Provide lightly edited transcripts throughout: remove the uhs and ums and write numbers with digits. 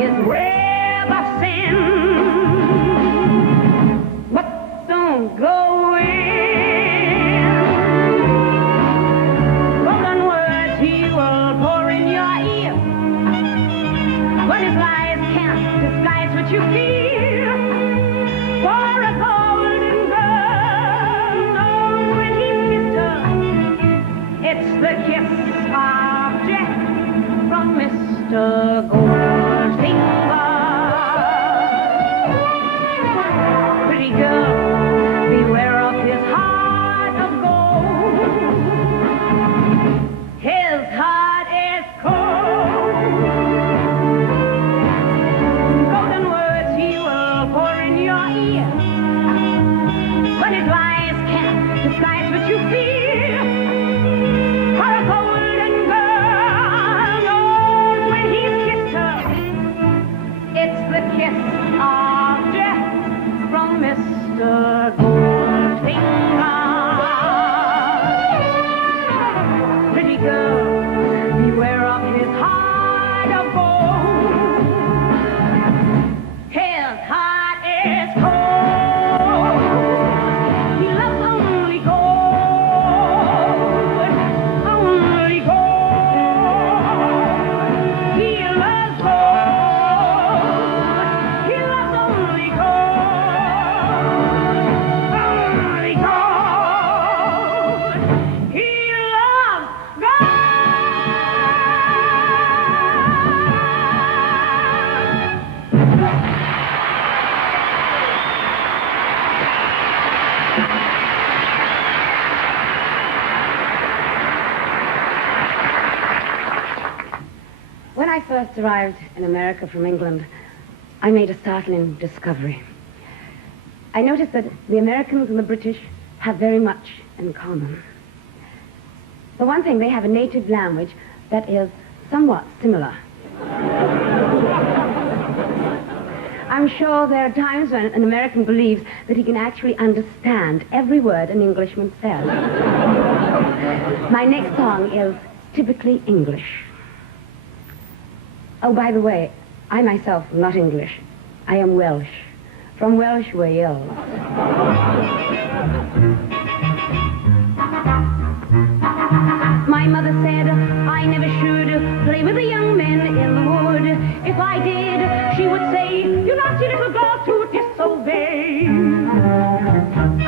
his web of sin. But don't go in. Golden words he will pour in your ear, but his lies can't disguise what you feel. For a golden girl knows when he kissed her, it's the kiss of death from Mr. Goldfinger. Pretty girl, beware of his heart of gold. His heart is cold. Golden words he will pour in your ear, but his lies can't disguise what you feel. For a golden girl knows when he's kissed her, it's the kiss of death from Mr. Goldfinger. Pretty girl, beware of his heart of gold. His heart is cold. He loves only gold. Only gold. He loves gold. He loves only gold. Only gold. He loves gold. When I first arrived in America from England, I made a startling discovery. I noticed that the Americans and the British have very much in common. For one thing, they have a native language that is somewhat similar. I'm sure there are times when an American believes that he can actually understand every word an Englishman says. My next song is typically English. Oh, by the way, I myself am not English. I am Welsh, from Welsh Wales. My mother said I never should play with the young men in the wood. If I did, she would say, "You naughty little girl to disobey."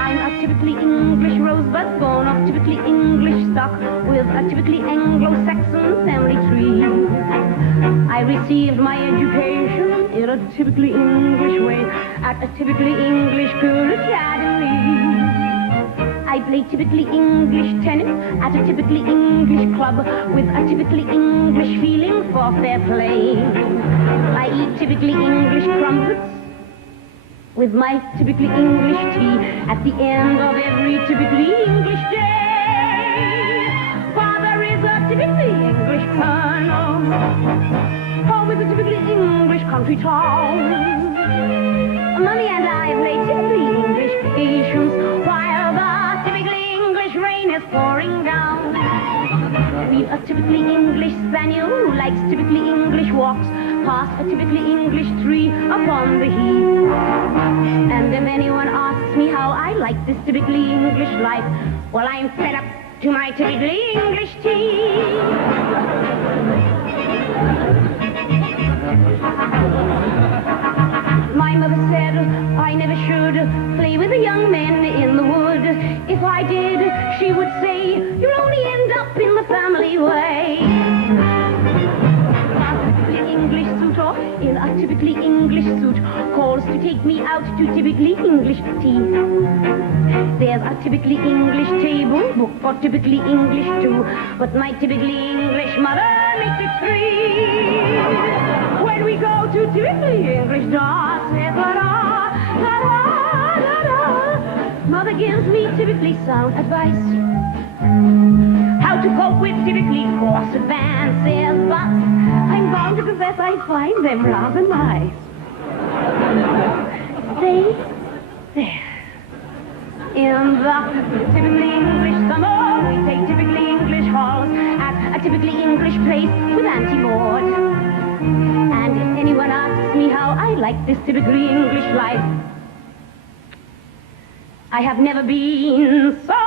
I'm a typically English rosebud, born of typically English stock, with a typically Anglo-Saxon family tree. I received my education in a typically English way at a typically English school academy. I play typically English tennis at a typically English club with a typically English feeling for fair play. I eat typically English crumpets with my typically English tea at the end of every typically English day. Father is a typically English colonel. Home is a typically English country town. Mommy and I have played typically English patience while the typically English rain is pouring down. We've a typically English spaniel who likes typically English walks past a typically English tree upon the heath. And if anyone asks me how I like this typically English life, well, I'm fed up to my typically English tea. My mother said I never should play with the young men in the wood. If I did, she would say, "You'll only end up in the family way." A typically English suitor in a typically English suit calls to take me out to typically English tea. There's a typically English table booked for typically English too, but my typically English mother makes it free. When we go to typically English dance, mother gives me typically sound advice. How to cope with typically coarse advances, but I'm bound to confess I find them rather nice. Stay there. In the typically English summer, we take typically English halls at a typically English place with Auntie Maud. And if anyone asks me how I like this typical English life, I have never been so